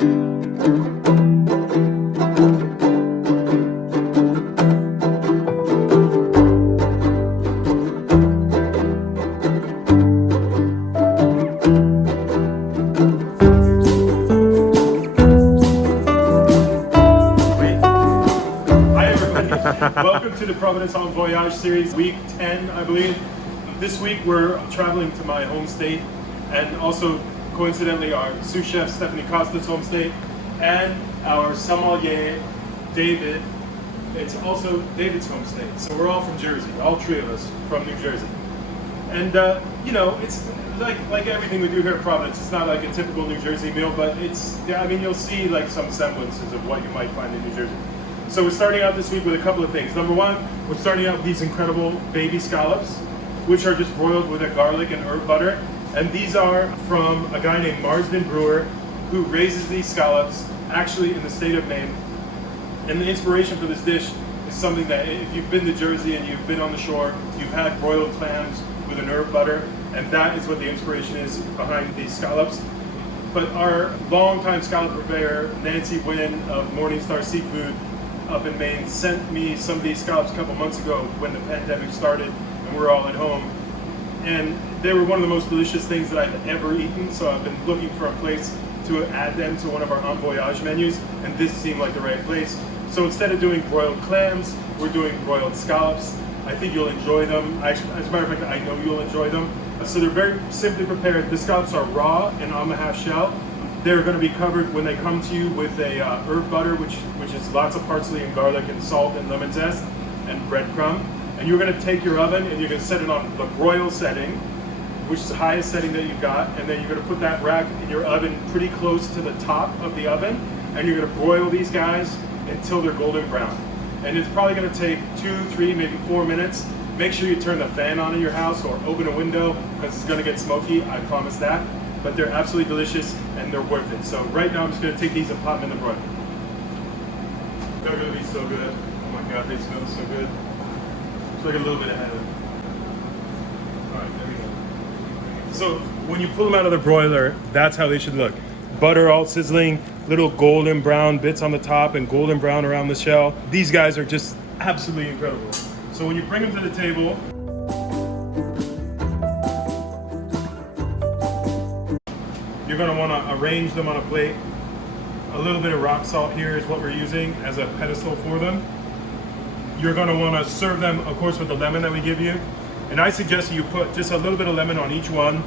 Welcome to the Providence on Voyage series, week 10, I believe. This week we're traveling to my home state, and also coincidentally our sous chef Stephanie Costa's home state, and our sommelier David. It's also David's home state. So we're all from Jersey, all three of us from New Jersey. And you know, it's like everything we do here at Providence. It's not like a typical New Jersey meal, but it's, I mean, you'll see like some semblances of what you might find in New Jersey. So we're starting out this week with a couple of things. Number one, we're starting out with these incredible baby scallops, which are just broiled with a garlic and herb butter. And these are from a guy named Marsden Brewer, who raises these scallops actually in the state of Maine. And the inspiration for this dish is something that if you've been to Jersey and you've been on the shore, you've had broiled clams with an herb butter, and that is what the inspiration is behind these scallops. But our longtime scallop purveyor, Nancy Wynn of Morningstar Seafood, up in Maine, sent me some of these scallops a couple months ago when the pandemic started and we were all at home. And they were one of the most delicious things that I've ever eaten, so I've been looking for a place to add them to one of our En Voyage menus, and this seemed like the right place. So instead of doing broiled clams, we're doing broiled scallops. I think you'll enjoy them. As a matter of fact, I know you'll enjoy them. So they're very simply prepared. The scallops are raw and on the half shell. They're going to be covered when they come to you with a herb butter, which is lots of parsley and garlic and salt and lemon zest and breadcrumb. And you're going to take your oven and you're going to set it on the broil setting, which is the highest setting that you've got. And then you're going to put that rack in your oven pretty close to the top of the oven. And you're going to broil these guys until they're golden brown. And it's probably going to take 2, 3, maybe 4 minutes. Make sure you turn the fan on in your house or open a window because it's going to get smoky, I promise that. But they're absolutely delicious and they're worth it. So right now I'm just going to take these and pop them in the broiler. They're going to be so good. Oh my God, they smell so good. It's like a little bit ahead of it. All right, there we go. So when you pull them out of the broiler, that's how they should look. Butter all sizzling, little golden brown bits on the top and golden brown around the shell. These guys are just absolutely incredible. So when you bring them to the table, you're going to want to arrange them on a plate. A little bit of rock salt here is what we're using as a pedestal for them. You're going to want to serve them, of course, with the lemon that we give you. And I suggest you put just a little bit of lemon on each one.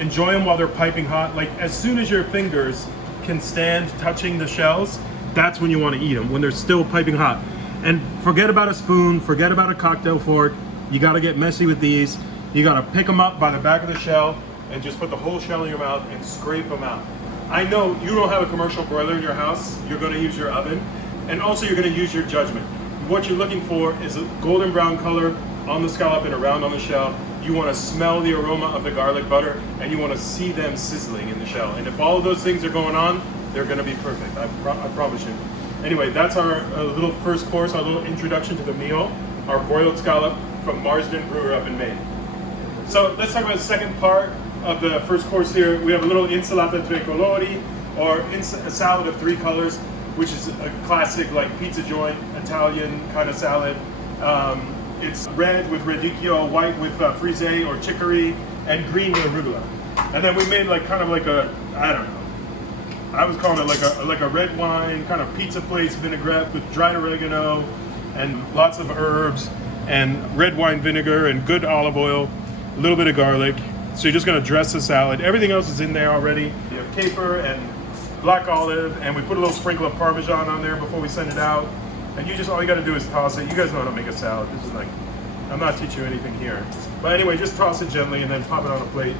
Enjoy them while they're piping hot. Like as soon as your fingers can stand touching the shells, that's when you want to eat them, when they're still piping hot. And forget about a spoon, forget about a cocktail fork. You got to get messy with these. You got to pick them up by the back of the shell and just put the whole shell in your mouth and scrape them out. I know you don't have a commercial broiler in your house. You're going to use your oven, and also you're going to use your judgment. What you're looking for is a golden brown color on the scallop and around on the shell. You want to smell the aroma of the garlic butter, and you want to see them sizzling in the shell. And if all of those things are going on, they're going to be perfect. I promise you. Anyway, that's our little first course, our little introduction to the meal, our broiled scallop from Marsden Brewer up in Maine. So let's talk about the second part of the first course here. We have a little insalata tre colori, or a salad of 3 colors, which is a classic like pizza joint Italian kind of salad. It's red with radicchio, white with frisee or chicory, and green with arugula. And then we made like kind of like a, I don't know, I was calling it like a red wine kind of pizza place vinaigrette with dried oregano and lots of herbs and red wine vinegar and good olive oil, a little bit of garlic. So you're just going to dress the salad. Everything else is in there already. You have caper and black olive, and we put a little sprinkle of Parmesan on there before we send it out. And you just, all you got to do is toss it. You guys know how to make a salad. This is like, I'm not teaching you anything here. But anyway, just toss it gently and then pop it on a plate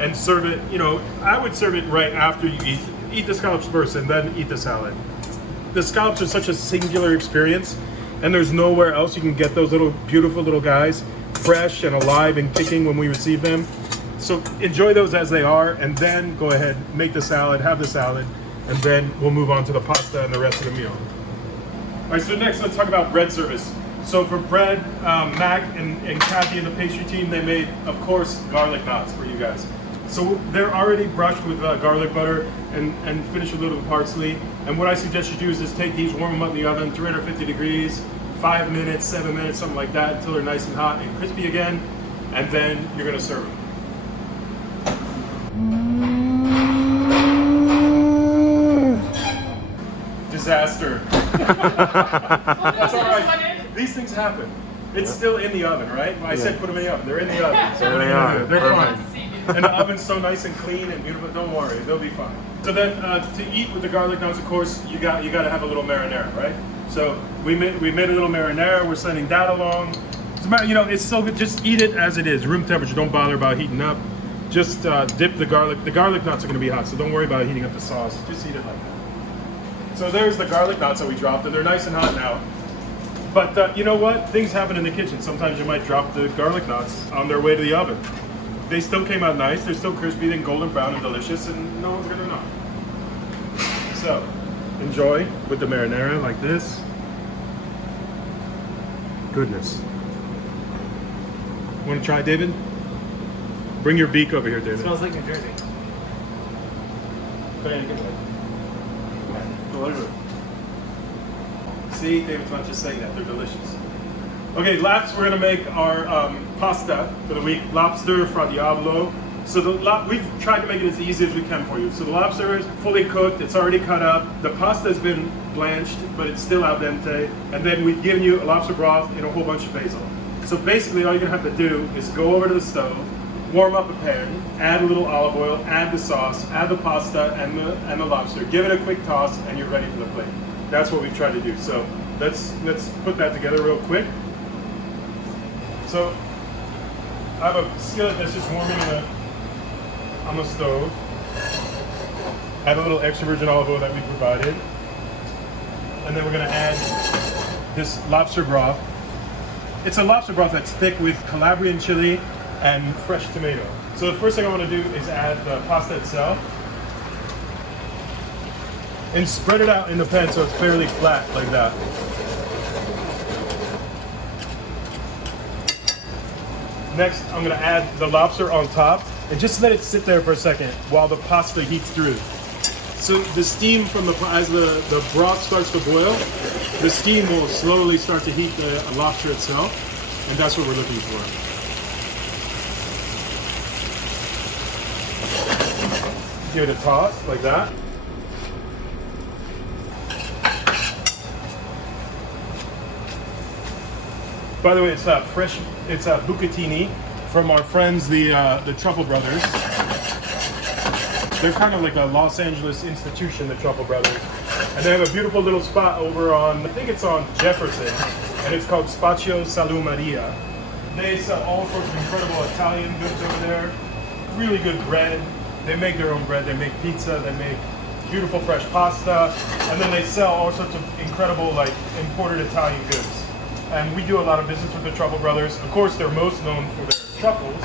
and serve it. You know, I would serve it right after you eat. Eat the scallops first and then eat the salad. The scallops are such a singular experience, and there's nowhere else you can get those little beautiful little guys, fresh and alive and kicking when we receive them. So enjoy those as they are, and then go ahead, make the salad, have the salad, and then we'll move on to the pasta and the rest of the meal. All right, so next let's talk about bread service. So for bread, Mac and Kathy and the pastry team, they made, of course, garlic knots for you guys. So they're already brushed with garlic butter and finished with a little parsley. And what I suggest you do is just take these, warm them up in the oven, 350 degrees, 5 minutes, 7 minutes, something like that, until they're nice and hot and crispy again. And then you're gonna serve them. Disaster. That's all right. These things happen. It's still in the oven, right? I said put them in the oven. They're in the oven. So they're fine. And the oven's so nice and clean and beautiful. Don't worry, they'll be fine. So then, to eat with the garlic knots, of course, you got to have a little marinara, right? So we made a little marinara. We're sending that along. It's so good. Just eat it as it is, room temperature. Don't bother about heating up. Just dip the garlic. The garlic knots are going to be hot, so don't worry about heating up the sauce. Just eat it like that. So there's the garlic knots that we dropped, and they're nice and hot now. But you know what? Things happen in the kitchen. Sometimes you might drop the garlic knots on their way to the oven. They still came out nice. They're still crispy and golden brown and delicious, and no one's gonna know. So, enjoy with the marinara like this. Goodness. Want to try, David? Bring your beak over here, David. It smells like New Jersey. See, David's not just saying that, they're delicious. Okay, last we're gonna make our pasta for the week, lobster fra diavolo. So we've tried to make it as easy as we can for you. So the lobster is fully cooked, it's already cut up. The pasta has been blanched, but it's still al dente. And then we've given you a lobster broth and a whole bunch of basil. So basically all you're gonna have to do is go over to the stove, warm up a pan, add a little olive oil, add the sauce, add the pasta and the lobster, give it a quick toss, and you're ready for the plate. That's what we've tried to do. So let's put that together real quick. So I have a skillet that's just warming on the stove. Add a little extra virgin olive oil that we provided. And then we're gonna add this lobster broth. It's a lobster broth that's thick with Calabrian chili and fresh tomato. So the first thing I wanna do is add the pasta itself. And spread it out in the pan so it's fairly flat like that. Next, I'm gonna add the lobster on top and just let it sit there for a second while the pasta heats through. So the steam from as the broth starts to boil, the steam will slowly start to heat the lobster itself, and that's what we're looking for. Give it a toss like that. By the way, it's fresh. It's bucatini from our friends, the Truffle Brothers. They're kind of like a Los Angeles institution, the Truffle Brothers, and they have a beautiful little spot over on, I think it's on Jefferson, and it's called Spazio Salumeria. They sell all sorts of incredible Italian goods over there. Really good bread. They make their own bread. They make pizza. They make beautiful fresh pasta, and then they sell all sorts of incredible imported Italian goods. And we do a lot of business with the Truffle Brothers. Of course, they're most known for their truffles,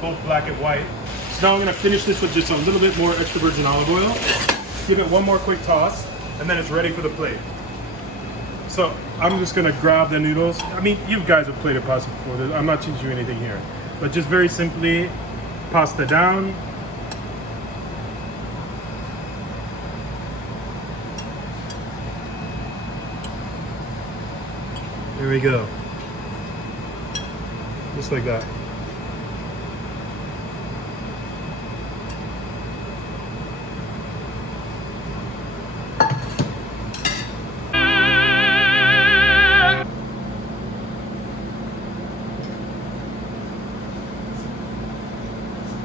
both black and white. So now I'm gonna finish this with just a little bit more extra virgin olive oil. Give it one more quick toss, and then it's ready for the plate. So I'm just gonna grab the noodles. I mean, you guys have plated pasta before. I'm not teaching you anything here. But just very simply, pasta down. There we go. Just like that.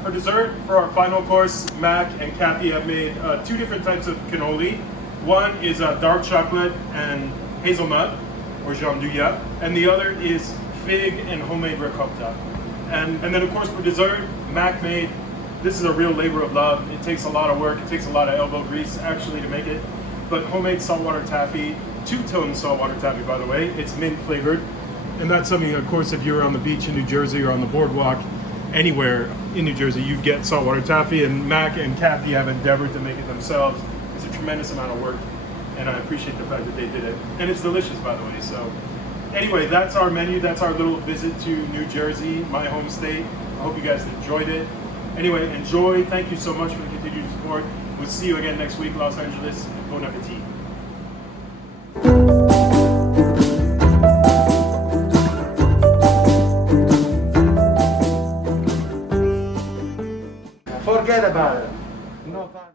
For dessert, for our final course, Mac and Kathy have made two different types of cannoli. One is dark chocolate and hazelnut, or gianduja, and the other is fig and homemade ricotta. And then of course for dessert, Mac made, this is a real labor of love. It takes a lot of work, it takes a lot of elbow grease actually to make it, but homemade saltwater taffy, two-tone saltwater taffy by the way, it's mint flavored. And that's something, of course, if you're on the beach in New Jersey or on the boardwalk, anywhere in New Jersey, you get saltwater taffy, and Mac and Kathy have endeavored to make it themselves. It's a tremendous amount of work, and I appreciate the fact that they did it. And it's delicious, by the way. So anyway, that's our menu. That's our little visit to New Jersey, my home state. I hope you guys enjoyed it. Anyway, enjoy. Thank you so much for the continued support. We'll see you again next week, Los Angeles. Bon appetit. Forget about it. No time.